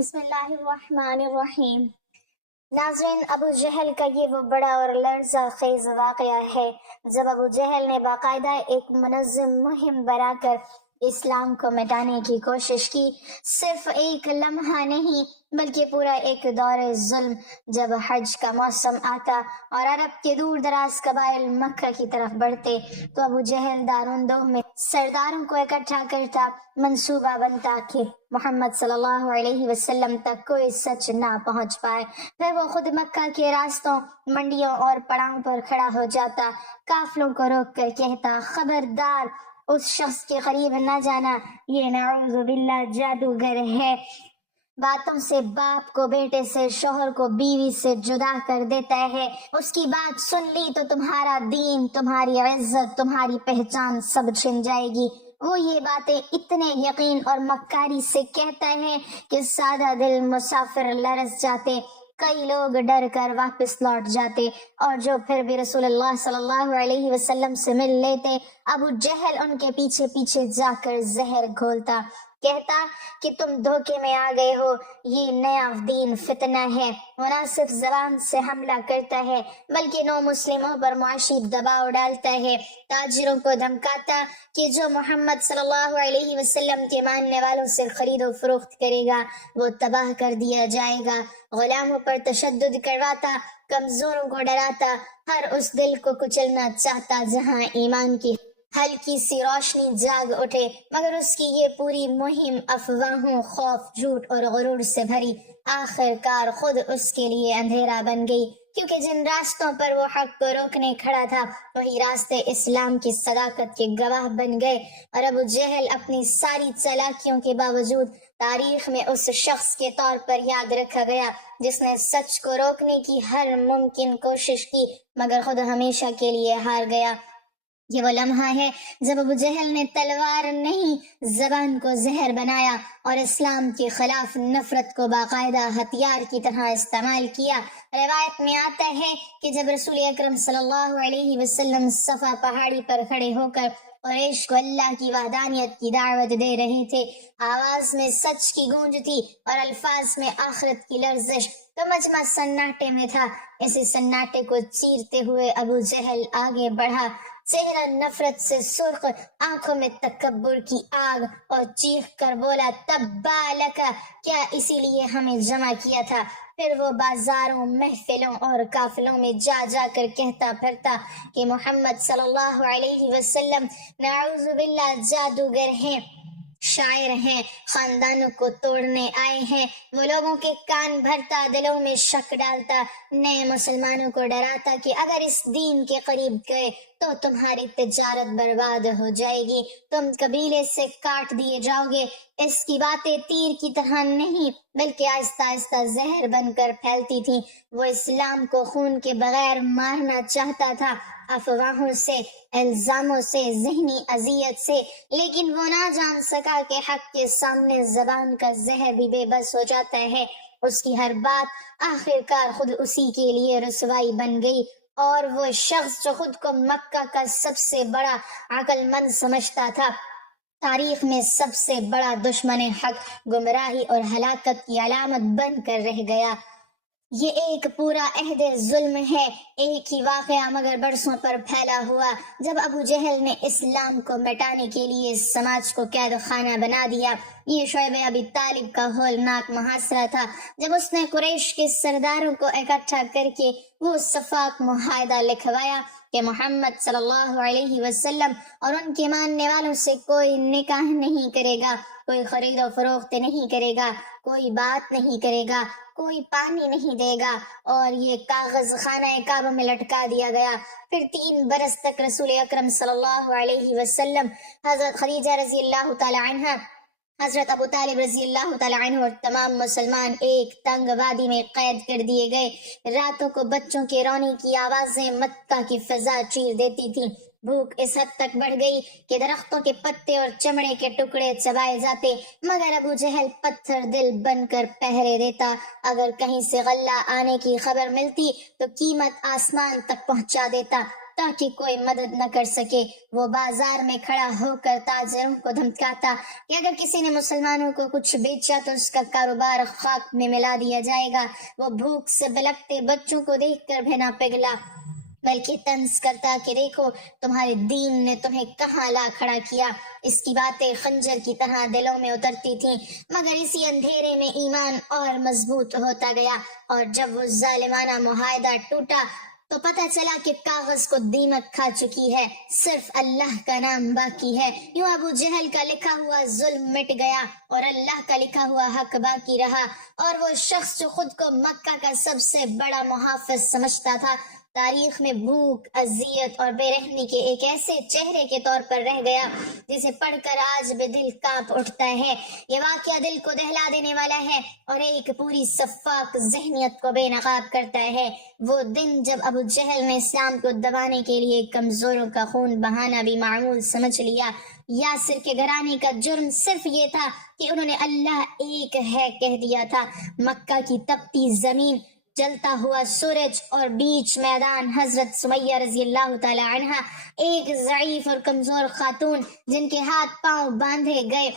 بسم اللہ الرحمن الرحیم۔ ناظرین، ابو جہل کا یہ وہ بڑا اور لرزہ خیز واقعہ ہے جب ابو جہل نے باقاعدہ ایک منظم مہم بنا کر اسلام کو مٹانے کی کوشش کی۔ صرف ایک لمحہ نہیں بلکہ پورا ایک دور ظلم۔ جب حج کا موسم آتا اور عرب کے دور دراز قبائل مکہ کی طرف بڑھتے تو ابو جہل داروندوہ میں سرداروں کو اکٹھا کرتا، منصوبہ بنتا کہ محمد صلی اللہ علیہ وسلم تک کوئی سچ نہ پہنچ پائے۔ پھر وہ خود مکہ کے راستوں، منڈیوں اور پڑاؤں پر کھڑا ہو جاتا، قافلوں کو روک کر کہتا، خبردار اس شخص کے قریب نہ جانا، یہ نعوذ باللہ جادوگر ہے۔ باتوں سے باپ کو بیٹے سے، شوہر کو بیوی سے جدا کر دیتا ہے۔ اس کی بات سن لی تو تمہارا دین، تمہاری عزت، تمہاری پہچان سب چھن جائے گی۔ وہ یہ باتیں اتنے یقین اور مکاری سے کہتا ہے کہ سادہ دل مسافر لرز جاتے، کئی لوگ ڈر کر واپس لوٹ جاتے، اور جو پھر بھی رسول اللہ صلی اللہ علیہ وسلم سے مل لیتے، ابو جہل ان کے پیچھے پیچھے جا کر زہر گھولتا، کہتا کہ تم دھوکے میں آ گئے ہو، یہ نیا دین فتنہ ہے۔ وہ نہ صرف زبان سے حملہ کرتا ہے بلکہ نو مسلموں پر معاشی دباؤ ڈالتا ہے، تاجروں کو دھمکاتا کہ جو محمد صلی اللہ علیہ وسلم کے ماننے والوں سے خرید و فروخت کرے گا وہ تباہ کر دیا جائے گا، غلاموں پر تشدد کرواتا، کمزوروں کو ڈراتا، ہر اس دل کو کچلنا چاہتا جہاں ایمان کی ہلکی سی روشنی جاگ اٹھے۔ مگر اس کی یہ پوری مہم افواہوں، خوف، جھوٹ اور غرور سے بھری آخر کار خود اس کے لیے اندھیرا بن گئی، کیونکہ جن راستوں پر وہ حق کو روکنے کھڑا تھا وہی راستے اسلام کی صداقت کے گواہ بن گئے، اور ابو جہل اپنی ساری چالاکیوں کے باوجود تاریخ میں اس شخص کے طور پر یاد رکھا گیا جس نے سچ کو روکنے کی ہر ممکن کوشش کی مگر خود ہمیشہ کے لیے ہار گیا۔ یہ وہ لمحہ ہے جب ابو جہل نے تلوار نہیں زبان کو زہر بنایا اور اسلام کے خلاف نفرت کو باقاعدہ ہتھیار کی طرح استعمال کیا۔ روایت میں آتا ہے کہ جب رسول اکرم صلی اللہ علیہ وسلم صفا پہاڑی پر کھڑے ہو کر قریش کو اللہ کی وحدانیت کی دعوت دے رہے تھے، آواز میں سچ کی گونج تھی اور الفاظ میں آخرت کی لرزش، تو مجمع سناٹے میں تھا۔ اسی سناٹے کو چیرتے ہوئے ابو جہل آگے بڑھا، چہرہ نفرت سے سرخ، آنکھوں میں تکبر کی آگ، اور چیخ کر بولا، تبا لکا، کیا اسی لیے ہمیں جمع کیا تھا؟ پھر وہ بازاروں، محفلوں اور قافلوں میں جا جا کر کہتا پھرتا کہ محمد صلی اللہ علیہ وسلم نعوذ باللہ جادوگر ہیں، شاعر ہیں، خاندانوں کو توڑنے آئے ہیں۔ وہ لوگوں کے کان بھرتا، دلوں میں شک ڈالتا، نئے مسلمانوں کو ڈراتا کہ اگر اس دین کے قریب گئے تو تمہاری تجارت برباد ہو جائے گی، تم قبیلے سے کاٹ دیے جاؤ گے۔ اس کی باتیں تیر کی طرح نہیں بلکہ آہستہ آہستہ زہر بن کر پھیلتی تھیں۔ وہ اسلام کو خون کے بغیر مارنا چاہتا تھا، افواہوں سے، الزاموں سے، ذہنی اذیت سے، لیکن وہ نہ جان سکا کہ حق کے سامنے زبان کا زہر بھی بے بس ہو جاتا ہے۔ اس کی ہر بات آخر کار خود اسی کے لیے رسوائی بن گئی، اور وہ شخص جو خود کو مکہ کا سب سے بڑا عقل مند سمجھتا تھا، تاریخ میں سب سے بڑا دشمن حق، گمراہی اور ہلاکت کی علامت بن کر رہ گیا۔ یہ ایک پورا عہد ظلم ہے، ایک ہی واقعہ مگر برسوں پر پھیلا ہوا۔ جب ابو جہل نے اسلام کو مٹانے کے لیے سماج کو قید خانہ بنا دیا، یہ شعیب ابی طالب کا ہولناک محاصرہ تھا۔ جب اس نے قریش کے سرداروں کو اکٹھا کر کے وہ شفاق معاہدہ لکھوایا کہ محمد صلی اللہ علیہ وسلم اور ان کے ماننے والوں سے کوئی نکاح نہیں کرے گا، کوئی خرید و فروخت نہیں کرے گا، کوئی بات نہیں کرے گا، کوئی پانی نہیں دے گا، اور یہ کاغذ خانہ کعبہ میں لٹکا دیا گیا۔ پھر 3 برس تک رسول اکرم صلی اللہ علیہ وسلم، حضرت خدیجہ رضی اللہ تعالی عنہ، حضرت ابو طالب رضی اللہ تعالی عنہ اور تمام مسلمان ایک تنگ وادی میں قید کر دیے گئے۔ راتوں کو بچوں کے رونے کی آوازیں مکہ کی فضا چیر دیتی تھیں۔ بھوک اس حد تک بڑھ گئی کہ درختوں کے پتے اور چمڑے کے ٹکڑے چبائے جاتے، مگر ابو جہل پتھر دل بن کر پہرے دیتا۔ اگر کہیں سے غلہ آنے کی خبر ملتی تو قیمت آسمان تک پہنچا دیتا۔ تاکہ کوئی مدد نہ کر سکے۔ وہ بازار میں کھڑا ہو کر تاجروں کو دھمکاتا کہ اگر کسی نے مسلمانوں کو کچھ بیچا تو اس کا کاروبار خاک میں ملا دیا جائے گا۔ وہ بھوک سے بلکتے بچوں کو دیکھ کر بھی نہ پگھلا بلکہ طنز کرتا کہ دیکھو تمہارے دین نے تمہیں کہاں لا کھڑا کیا۔ اس کی باتیں خنجر کی طرح دلوں میں اترتی تھیں، مگر اسی اندھیرے میں ایمان اور مضبوط ہوتا گیا، اور جب وہ ظالمانہ معاہدہ ٹوٹا تو پتہ چلا کہ کاغذ کو دیمک کھا چکی ہے، صرف اللہ کا نام باقی ہے۔ یوں ابو جہل کا لکھا ہوا ظلم مٹ گیا اور اللہ کا لکھا ہوا حق باقی رہا، اور وہ شخص جو خود کو مکہ کا سب سے بڑا محافظ سمجھتا تھا، تاریخ میں بھوک، اذیت اور بے رحمی کے ایک ایسے چہرے کے طور پر رہ گیا جسے پڑھ کر آج بھی دل کانپ اٹھتا ہے۔ یہ واقعہ دل کو دہلا دینے والا ہے اور ایک پوری صفاق ذہنیت کو بے نقاب کرتا ہے۔ وہ دن جب ابو جہل نے اسلام کو دبانے کے لیے کمزوروں کا خون بہانا بھی معمول سمجھ لیا۔ یاسر کے گھرانے کا جرم صرف یہ تھا کہ انہوں نے اللہ ایک ہے کہہ دیا تھا۔ مکہ کی تپتی زمین، جلتا ہوا سورج اور بیچ میدان حضرت سمیہ رضی اللہ تعالی عنہ، ایک ضعیف اور کمزور خاتون جن کے ہاتھ پاؤں باندھے گئے،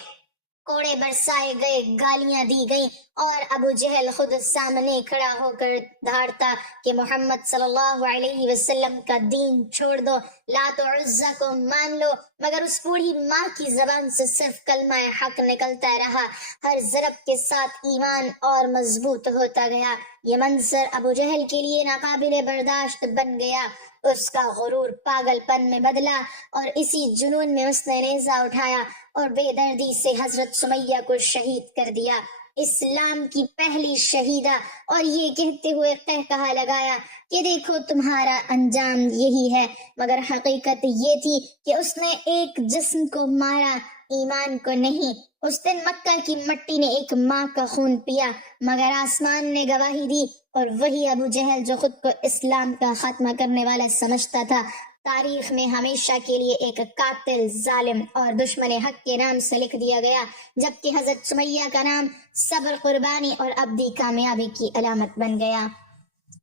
کوڑے برسائے گئے، گالیاں دی گئیں، اور ابو جہل خود سامنے کھڑا ہو کر دھاڑتا کہ محمد صلی اللہ علیہ وسلم کا دین چھوڑ دو، لات و عزہ کو مان لو، مگر اس بوڑھی ماں کی زبان سے صرف کلمہ حق نکلتا رہا۔ ہر ضرب کے ساتھ ایمان اور مضبوط ہوتا گیا۔ یہ منظر ابو جہل کے لیے ناقابل برداشت بن گیا۔ اس کا غرور پاگل پن میں بدلا اور اسی جنون میں اس نے نیزہ اٹھایا اور بے دردی سے حضرت سمیہ کو شہید کر دیا، اسلام کی پہلی شہیدہ، اور یہ کہتے ہوئے قہقہا لگایا کہ دیکھو تمہارا انجام یہی ہے۔ مگر حقیقت یہ تھی کہ اس نے ایک جسم کو مارا، ایمان کو نہیں۔ اس دن مکہ کی مٹی نے ایک ماں کا خون پیا، مگر آسمان نے گواہی دی، اور وہی ابو جہل جو خود کو اسلام کا خاتمہ کرنے والا سمجھتا تھا، تاریخ میں ہمیشہ کے لیے ایک قاتل، ظالم اور دشمن حق کے نام سے لکھ دیا گیا، جبکہ حضرت سمیہ کا نام صبر، قربانی اور ابدی کامیابی کی علامت بن گیا۔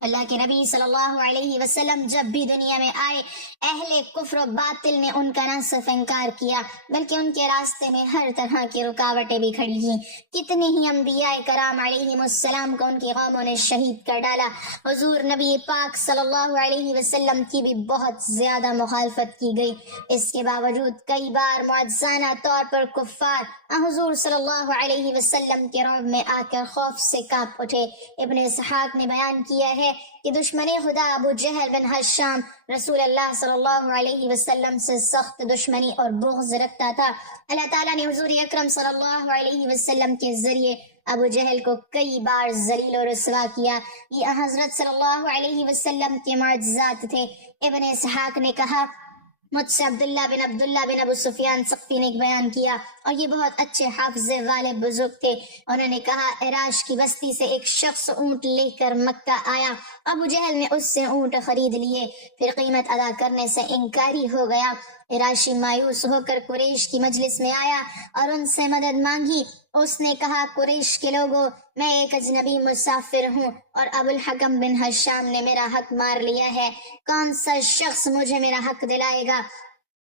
اللہ کے نبی صلی اللہ علیہ وسلم جب بھی دنیا میں آئے، اہل کفر و باطل نے ان کا نہ صرف انکار کیا بلکہ ان کے راستے میں ہر طرح کی رکاوٹیں بھی کھڑی ہیں۔ کتنے ہی انبیاء کرام علیہم السلام کو ان کی قوموں نے شہید کر ڈالا۔ حضور نبی پاک صلی اللہ علیہ وسلم کی بھی بہت زیادہ مخالفت کی گئی۔ اس کے باوجود کئی بار معجزانہ طور پر کفار حضور صلی اللہ علیہ وسلم کے رعب میں آ کر خوف سے کانپ اٹھے۔ ابن اسحاق نے بیان کیا ہے کہ دشمن خدا ابو جہل بن ہشام رسول اللہ صلی اللہ علیہ وسلم سے سخت دشمنی اور بغض رکھتا تھا۔ اللہ تعالیٰ نے حضور اکرم صلی اللہ علیہ وسلم کے ذریعے ابو جہل کو کئی بار ذلیل و رسوا کیا۔ یہ حضرت صلی اللہ علیہ وسلم کے معجزات تھے۔ ابن اسحاق نے کہا، مجھ سے عبداللہ بن ابو سفیان ثقفی نے ایک بیان کیا، اور یہ بہت اچھے حافظے والے بزرگ تھے۔ انہوں نے کہا، عراش کی بستی سے ایک شخص اونٹ لے کر مکہ آیا۔ ابو جہل نے اس سے اونٹ خرید لیے، پھر قیمت ادا کرنے سے انکاری ہو گیا۔ عراشی مایوس ہو کر قریش کی مجلس میں آیا اور ان سے مدد مانگی۔ اس نے کہا، قریش کے لوگوں، میں ایک اجنبی مسافر ہوں اور ابو الحکم بن ہشام نے میرا حق مار لیا ہے، کون سا شخص مجھے میرا حق دلائے گا؟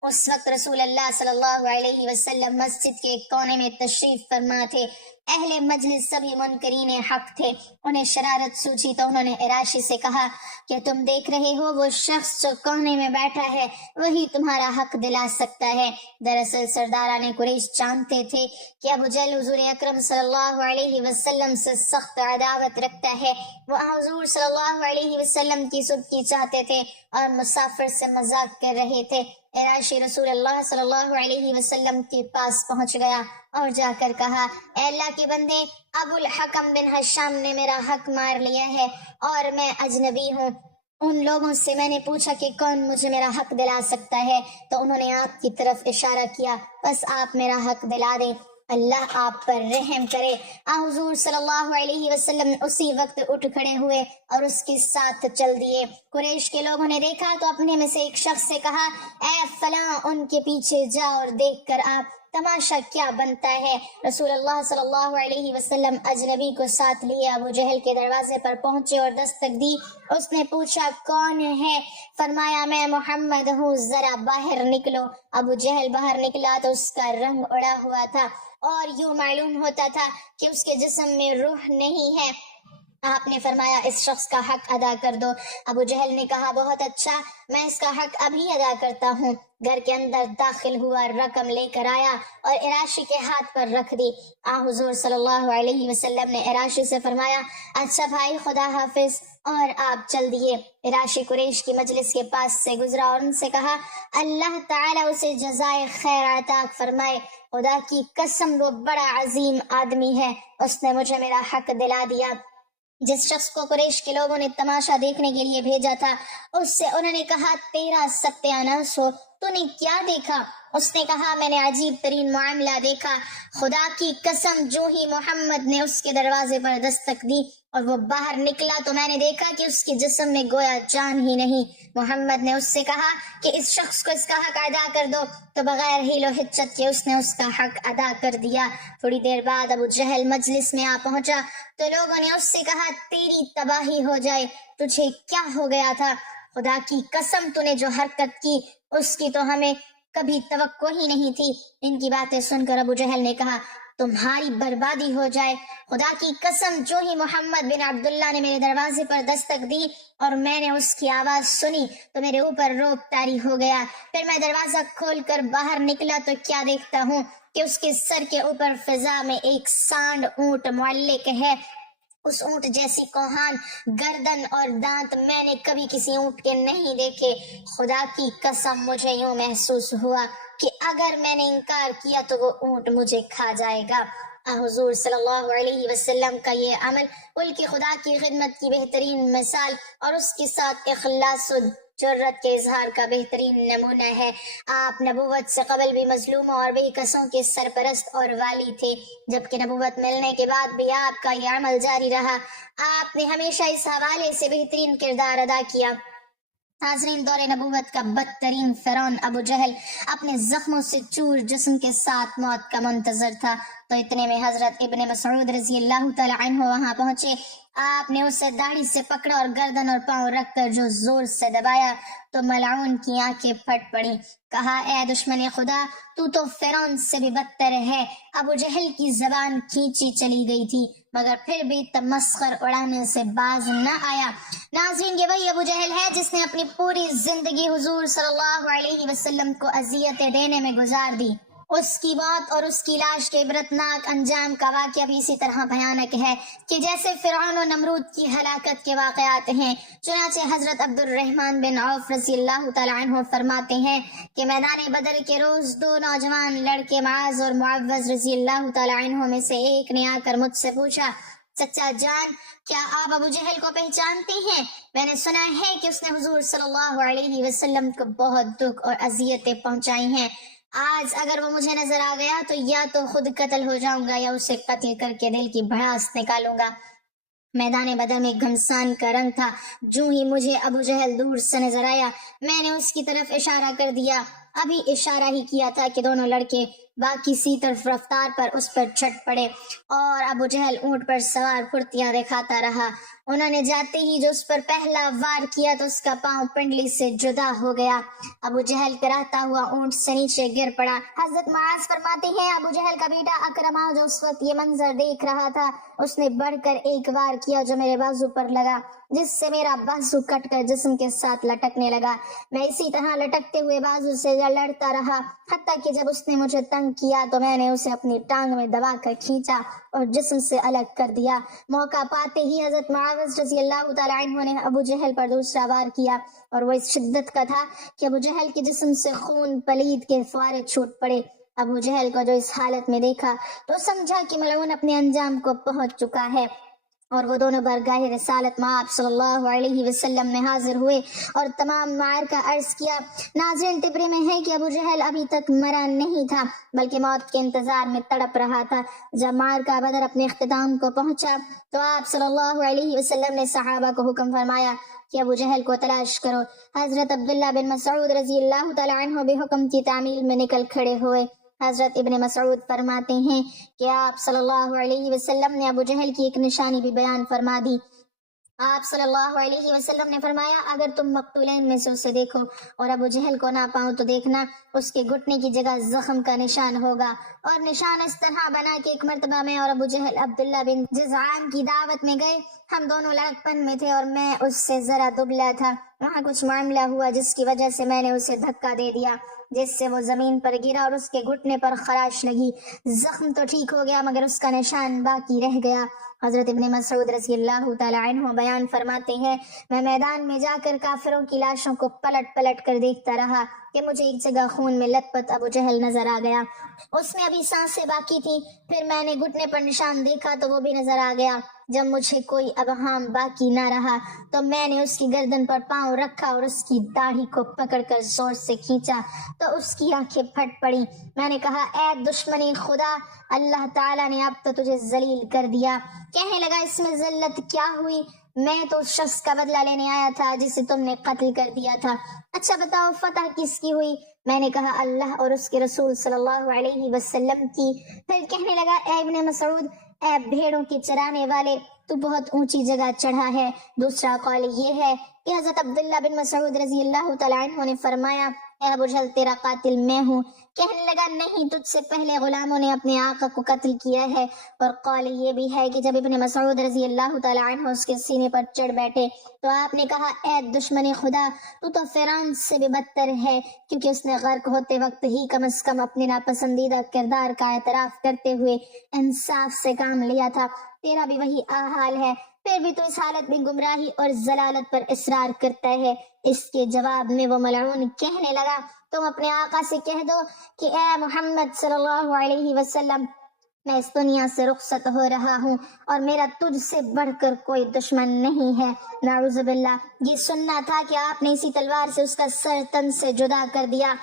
اس وقت رسول اللہ صلی اللہ علیہ وسلم مسجد کے ایک کونے میں تشریف فرما تھے۔ اہل مجلس سبھی منکرین حق تھے۔ انہیں شرارت سوچی تو انہوں نے عراشی سے کہا کہ تم دیکھ رہے ہو وہ شخص جو کونے میں بیٹھا ہے وہی تمہارا حق دلا سکتا ہے۔ دراصل سرداران قریش جانتے تھے کہ ابو جہل حضور اکرم صلی اللہ علیہ وسلم سے سخت عداوت رکھتا ہے۔ وہ حضور صلی اللہ علیہ وسلم کی سبکی چاہتے تھے اور مسافر سے مذاق کر رہے تھے۔ عراشی رسول اللہ صلی اللہ علیہ وسلم کے پاس پہنچ گیا اور جا کر کہا، اے اللہ کے بندے، ابو الحکم بن ہشام نے میرا حق مار لیا ہے اور میں اجنبی ہوں۔ ان لوگوں سے میں نے پوچھا کہ کون مجھے میرا حق دلا سکتا ہے، تو انہوں نے آپ کی طرف اشارہ کیا، بس آپ میرا حق دلا دیں، اللہ آپ پر رحم کرے۔ حضور صلی اللہ علیہ وسلم اسی وقت اٹھ کھڑے ہوئے اور اس کے ساتھ چل دیے۔ قریش کے لوگوں نے دیکھا تو اپنے میں سے ایک شخص سے کہا، اے فلاں، ان کے پیچھے جا اور دیکھ کر آپ۔ تماشا کیا بنتا ہے۔ رسول اللہ صلی اللہ علیہ وسلم اجنبی کو ساتھ لیے ابو جہل کے دروازے پر پہنچے اور دستک دی۔ اس نے پوچھا کون ہے؟ فرمایا میں محمد ہوں، ذرا باہر نکلو۔ ابو جہل باہر نکلا تو اس کا رنگ اڑا ہوا تھا اور یوں معلوم ہوتا تھا کہ اس کے جسم میں روح نہیں ہے۔ آپ نے فرمایا اس شخص کا حق ادا کر دو۔ ابو جہل نے کہا بہت اچھا، میں اس کا حق ابھی ادا کرتا ہوں۔ گھر کے اندر داخل ہوا، رقم لے کر آیا اور عراشی کے ہاتھ پر رکھ دی۔ حضور صلی اللہ علیہ وسلم نے عراشی سے فرمایا اچھا بھائی خدا حافظ، اور آپ چل دیے۔ عراشی قریش کی مجلس کے پاس سے گزرا اور ان سے کہا اللہ تعالیٰ اسے جزائے خیر عطا فرمائے، خدا کی قسم وہ بڑا عظیم آدمی ہے، اس نے مجھے میرا حق دلا دیا۔ جس شخص کو قریش کے لوگوں نے تماشا دیکھنے کے لیے بھیجا تھا اس سے انہوں نے کہا تیرا ستیاناش ہو، تو نے کیا دیکھا؟ اس نے کہا میں نے عجیب ترین معاملہ دیکھا، خدا کی قسم جو ہی محمد نے اس کے دروازے پر دستک دی اور وہ باہر نکلا تو میں نے دیکھا کہ اس کے جسم میں گویا جان ہی نہیں۔ محمد نے اس سے کہا کہ اس شخص کو اس کا حق ادا کر دو، تو بغیر ہیل و حجت کے اس نے اس کا حق ادا کر دیا۔ تھوڑی دیر بعد ابو جہل مجلس میں آ پہنچا تو لوگوں نے اس سے کہا تیری تباہی ہو جائے، تجھے کیا ہو گیا تھا؟ خدا کی قسم تو نے جو حرکت کی اس کی تو ہمیں کبھی توقع ہی نہیں تھی۔ ان کی باتیں سن کر ابو جہل نے کہا تمہاری بربادی ہو جائے، خدا کی قسم جو ہی محمد بن عبداللہ نے میرے دروازے پر دستک دی اور میں نے اس کی آواز سنی تو میرے اوپر روب طاری ہو گیا۔ پھر میں دروازہ کھول کر باہر نکلا تو کیا دیکھتا ہوں کہ اس کے سر کے اوپر فضا میں ایک سانڈ اونٹ معلق ہے۔ اس اونٹ جیسی کوہان گردن اور دانت میں نے کبھی کسی اونٹ کے نہیں دیکھے۔ خدا کی قسم مجھے یوں محسوس ہوا کہ اگر میں نے انکار کیا تو وہ اونٹ مجھے کھا جائے گا۔ حضور صلی اللہ علیہ وسلم کا یہ عمل ملک خدا کی خدمت کی بہترین مثال اور اس کے ساتھ اخلاص و جرت کے اظہار کا بہترین نمونہ ہے۔ آپ نبوت سے قبل بھی مظلوموں اور بے کسوں کے سرپرست اور والی تھے، جبکہ نبوت ملنے کے بعد بھی آپ کا یہ عمل جاری رہا۔ آپ نے ہمیشہ اس حوالے سے بہترین کردار ادا کیا۔ ناظرین، دور نبوت کا بدترین فرعون ابو جہل اپنے زخموں سے چور جسم کے ساتھ موت کا منتظر تھا، تو اتنے میں حضرت ابن مسعود رضی اللہ تعالی عنہ وہاں پہنچے۔ آپ نے اسے داڑھی سے پکڑا اور گردن اور پاؤں رکھ کر جو زور سے دبایا تو ملعون کی آنکھیں پھٹ پڑی۔ کہا اے دشمن خدا، تو فرعون سے بھی بدتر ہے۔ ابو جہل کی زبان کھینچی چلی گئی تھی مگر پھر بھی تمسخر اڑانے سے باز نہ آیا۔ ناظرین، یہ وہی ابو جہل ہے جس نے اپنی پوری زندگی حضور صلی اللہ علیہ وسلم کو اذیتیں دینے میں گزار دی۔ اس کی موت اور اس کی لاش کے عبرتناک انجام کا واقعہ بھی اسی طرح بھیانک ہے کہ جیسے فرعون و نمرود کی ہلاکت کے واقعات ہیں۔ چنانچہ حضرت عبد الرحمن بن عوف رضی اللہ تعالی عنہ فرماتے ہیں کہ میدان بدر کے روز دو نوجوان لڑکے معاذ اور معوذ رضی اللہ تعالی عنہ میں سے ایک نے آ کر مجھ سے پوچھا چچا جان، کیا آپ ابو جہل کو پہچانتے ہیں؟ میں نے سنا ہے کہ اس نے حضور صلی اللہ علیہ وسلم کو بہت دکھ اور اذیتیں پہنچائی ہیں۔ آج اگر وہ مجھے نظر آ گیا تو یا تو خود قتل ہو جاؤں گا یا اسے قتل کر کے دل کی بھڑاس نکالوں گا۔ میدان بدر میں گھمسان کا رنگ تھا۔ جو ہی مجھے ابو جہل دور سے نظر آیا میں نے اس کی طرف اشارہ کر دیا۔ ابھی اشارہ ہی کیا تھا کہ دونوں لڑکے باقی سی طرف رفتار پر اس پر چھٹ پڑے اور ابو جہل اونٹ پر سوار پھرتیاں دکھاتا رہا۔ انہوں نے جاتے ہی جو اس پر پہلا وار کیا تو اس کا پاؤں پنڈلی سے جدا ہو گیا۔ ابو جہل کراہتا ہوا اونٹ سے نیچے گر پڑا۔ حضرت معاذ فرماتے ہیں ابو جہل کا بیٹا اکرمہ جو اس وقت یہ منظر دیکھ رہا تھا اس نے بڑھ کر ایک وار کیا جو میرے بازو پر لگا، جس سے میرا بازو کٹ کر جسم کے ساتھ لٹکنے لگا۔ میں اسی طرح لٹکتے ہوئے بازو سے لڑتا رہا حتیٰ کہ جب اس نے مجھے تنگ کیا تو میں نے اسے اپنی ٹانگ میں دبا کر کھینچا اور جسم سے الگ کر دیا۔ موقع پاتے ہی حضرت معاذ رضی اللہ تعالی عنہ نے ابو جہل پر دوسرا وار کیا اور وہ اس شدت کا تھا کہ ابو جہل کے جسم سے خون پلید کے فوارے چھوٹ پڑے۔ ابو جہل کو جو اس حالت میں دیکھا تو سمجھا کہ ملعون اپنے انجام کو پہنچ چکا ہے اور وہ دونوں بارگاہ رسالت آپ صلی اللہ علیہ وسلم میں حاضر ہوئے اور تمام معرکہ عرض کیا۔ ناظرین، تبرے میں ہے کہ ابو جہل ابھی تک مرا نہیں تھا بلکہ موت کے انتظار میں تڑپ رہا تھا۔ جب معرکہ بدر اپنے اختتام کو پہنچا تو آپ صلی اللہ علیہ وسلم نے صحابہ کو حکم فرمایا کہ ابو جہل کو تلاش کرو۔ حضرت عبداللہ بن مسعود رضی اللہ تعالی عنہ بے حکم کی تعمیل میں نکل کھڑے ہوئے۔ حضرت ابن مسعود فرماتے ہیں کہ آپ صلی اللہ علیہ وسلم نے ابو جہل کی ایک نشانی بھی بیان فرما دی۔ آپ صلی اللہ علیہ وسلم نے فرمایا اگر تم مقتولین میں سے اسے دیکھو اور ابو جہل کو نہ پاؤ تو دیکھنا اس کے گھٹنے کی جگہ زخم کا نشان ہوگا۔ اور نشان اس طرح بنا کہ ایک مرتبہ میں اور ابو جہل عبداللہ بن جذعان کی دعوت میں گئے، ہم دونوں لڑکپن میں تھے اور میں اس سے ذرا دبلا تھا۔ وہاں کچھ معاملہ ہوا جس کی وجہ سے میں نے اسے دھکا دے دیا جس سے وہ زمین پر گرا اور اس کے گھٹنے پر خراش لگی، زخم تو ٹھیک ہو گیا مگر اس کا نشان باقی رہ گیا۔ حضرت ابن مسعود رضی اللہ تعالی عنہ بیان فرماتے ہیں میں میدان میں جا کر کافروں کی لاشوں کو پلٹ پلٹ کر دیکھتا رہا کہ مجھے ایک جگہ خون میں لت پت ابو جہل نظر آ گیا، اس میں ابھی سانسیں باقی تھی، پھر میں نے گھٹنے پر نشان دیکھا تو وہ بھی نظر آ گیا۔ جب مجھے کوئی ابہام باقی نہ رہا تو میں نے اس کی گردن پر پاؤں رکھا اور اس کی داڑھی کو پکڑ کر زور سے کھینچا تو اس کی آنکھیں پھٹ پڑی۔ میں نے کہا اے دشمنی خدا، اللہ تعالیٰ نے اب تو تجھے ذلیل کر دیا۔ کہنے لگا اس میں ذلت کیا ہوئی، میں تو اس شخص کا بدلہ لینے آیا تھا جسے تم نے قتل کر دیا تھا، اچھا بتاؤ فتح کس کی ہوئی؟ میں نے کہا اللہ اور اس کے رسول صلی اللہ علیہ وسلم کی۔ پھر کہنے لگا اے ابن مسعود، اے بھیڑوں کے چرانے والے، تو بہت اونچی جگہ چڑھا ہے۔ دوسرا قول یہ ہے کہ حضرت عبداللہ بن مسعود رضی اللہ تعالیٰ عنہ نے فرمایا اے ابو جہل تیرا قاتل میں ہوں۔ کہنے لگا نہیں، تجھ سے پہلے غلاموں نے اپنے آقا کو قتل کیا ہے۔ اور قول یہ بھی ہے کہ جب ابن مسعود رضی اللہ تعالیٰ عنہ اس کے سینے پر چڑھ بیٹھے تو آپ نے کہا اے دشمن خدا، تو فرعون سے بھی بدتر ہے، کیونکہ اس نے غرق ہوتے وقت ہی کم از کم اپنے ناپسندیدہ کردار کا اعتراف کرتے ہوئے انصاف سے کام لیا تھا، تیرا بھی وہی حال ہے، پھر بھی تو اس حالت میں گمراہی اور ضلالت پر اصرار کرتا ہے۔ اس کے جواب میں وہ ملعون کہنے لگا تم اپنے آقا سے کہہ دو کہ اے محمد صلی اللہ علیہ وسلم، میں اس دنیا سے رخصت ہو رہا ہوں اور میرا تجھ سے بڑھ کر کوئی دشمن نہیں ہے۔ نعوذ باللہ، یہ سننا تھا کہ آپ نے اسی تلوار سے اس کا سر تن سے جدا کر دیا۔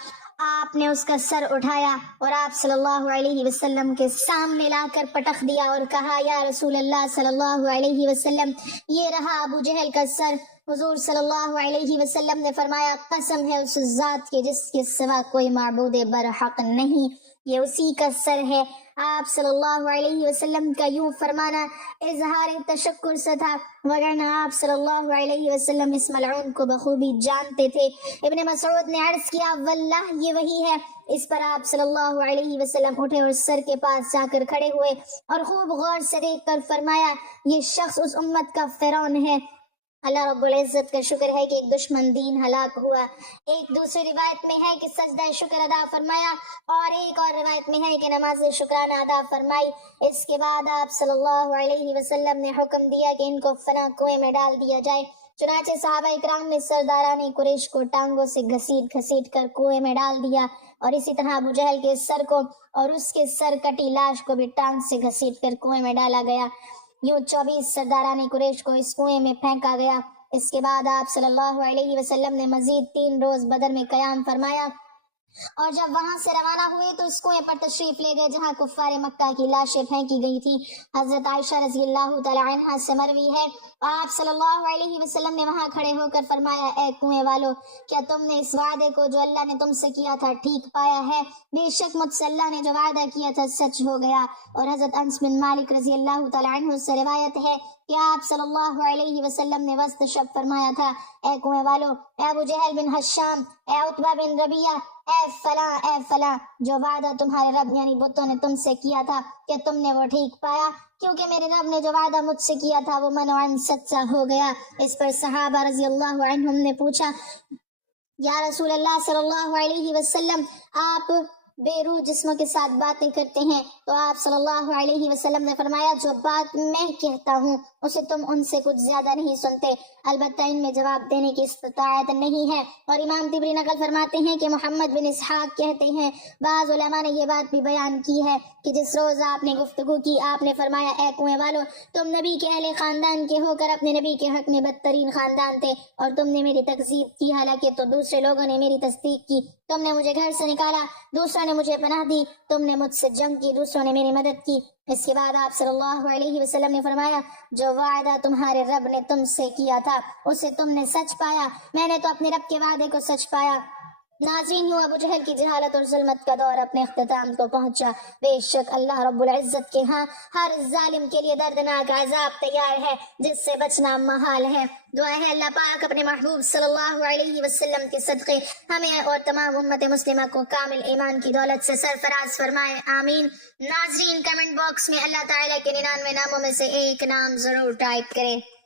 آپ نے اس کا سر اٹھایا اور آپ صلی اللہ علیہ وسلم کے سامنے لا کر پٹخ دیا اور کہا یا رسول اللہ صلی اللہ علیہ وسلم، یہ رہا ابو جہل کا سر۔ حضور صلی اللہ علیہ وسلم نے فرمایا قسم ہے اس ذات کے جس کے سوا کوئی معبود برحق نہیں، یہ اسی کا سر ہے۔ آپ صلی اللہ علیہ وسلم کا یوں فرمانا اظہار تشکر سے تھا، وگرنہ آپ صلی اللہ علیہ وسلم اس ملعون کو بخوبی جانتے تھے۔ ابن مسعود نے عرض کیا واللہ یہ وہی ہے۔ اس پر آپ صلی اللہ علیہ وسلم اٹھے اور سر کے پاس جا کر کھڑے ہوئے اور خوب غور سے دیکھ کر فرمایا یہ شخص اس امت کا فرعون ہے۔ اللہ رب العزت کا شکر ہے کہ ایک دشمن دین ہلاک ہوا۔ ایک دوسری روایت میں ہے کہ سجدہ شکر ادا فرمایا اور ایک اور روایت میں ہے کہ نماز شکرانہ ادا فرمائی۔ اس کے بعد آپ صلی اللہ علیہ وسلم نے حکم دیا کہ ان کو فلاں کنویں میں ڈال دیا جائے۔ چنانچہ صحابہ اکرام نے سرداران قریش کو ٹانگوں سے گھسیٹ گھسیٹ کر کنویں میں ڈال دیا اور اسی طرح ابو جہل کے سر کو اور اس کے سر کٹی لاش کو بھی ٹانگ سے گھسیٹ کر کنویں میں ڈالا گیا۔ یوں 24 سرداران قریش کو اس کنویں میں پھینکا گیا۔ اس کے بعد آپ صلی اللہ علیہ وسلم نے مزید 3 روز بدر میں قیام فرمایا اور جب وہاں سے روانہ ہوئے تو اس کنویں پر تشریف لے گئے جہاں کفار مکہ کی لاشیں پھینکی گئی تھی۔ حضرت عائشہ رضی اللہ تعالی عنہا سے مروی ہے آپ صلی اللہ علیہ وسلم نے وہاں کھڑے ہو کر فرمایا اے کنویں والو، کیا تم نے اس وعدے کو جو اللہ نے تم سے کیا تھا ٹھیک پایا ہے؟ بے شک مجھ سے اللہ نے جو وعدہ کیا تھا سچ ہو گیا۔ اور حضرت انس بن مالک رضی اللہ تعالی عنہ سے روایت ہے کہ آپ صلی اللہ علیہ وسلم نے وسط شب فرمایا تھا اے کنویں والو، اے ابو جہل بن حشام، اے عتبہ بن ربیعہ، اے فلاں جو وعدہ تمہارے رب یعنی بتوں نے تم سے کیا تھا کہ تم نے وہ ٹھیک پایا؟ کیونکہ میرے رب نے جو وعدہ مجھ سے کیا تھا وہ منوعاً سچا ہو گیا۔ اس پر صحابہ رضی اللہ عنہم نے پوچھا یا رسول اللہ صلی اللہ علیہ وسلم، آپ بے روح جسموں کے ساتھ باتیں کرتے ہیں، تو آپ صلی اللہ علیہ وسلم نے فرمایا جو بات میں کہتا ہوں اسے تم ان سے کچھ زیادہ نہیں سنتے، البتہ ان میں جواب دینے کی استطاعت نہیں ہے۔ اور امام طبری نقل فرماتے ہیں کہ محمد بن اسحاق کہتے ہیں بعض علماء نے یہ بات بھی بیان کی ہے کہ جس روز آپ نے گفتگو کی آپ نے فرمایا اے کنویں والو، تم نبی کے اہل خاندان کے ہو کر اپنے نبی کے حق میں بدترین خاندان تھے اور تم نے میری تکذیب کی حالانکہ تو دوسرے لوگوں نے میری تصدیق کی۔ تم نے مجھے گھر سے نکالا، دوسروں نے مجھے پناہ دی، تم نے مجھ سے جنگ کی، دوسروں نے میری مدد کی۔ اس کے بعد آپ صلی اللہ علیہ وسلم نے فرمایا جو وعدہ تمہارے رب نے تم سے کیا تھا اسے تم نے سچ پایا، میں نے تو اپنے رب کے وعدے کو سچ پایا۔ ناظرین، یوں ابو جہل کی جہالت اور ظلمت کا دور اپنے اختتام کو پہنچا۔ بے شک اللہ رب العزت کے ہاں ہر ظالم کے لیے دردناک عذاب تیار ہے جس سے بچنا محال ہے۔ دعا ہے اللہ پاک اپنے محبوب صلی اللہ علیہ وسلم کے صدقے ہمیں اور تمام امت مسلمہ کو کامل ایمان کی دولت سے سرفراز فرمائے، آمین۔ ناظرین، کمنٹ باکس میں اللہ تعالیٰ کے 99 ناموں میں سے ایک نام ضرور ٹائپ کریں۔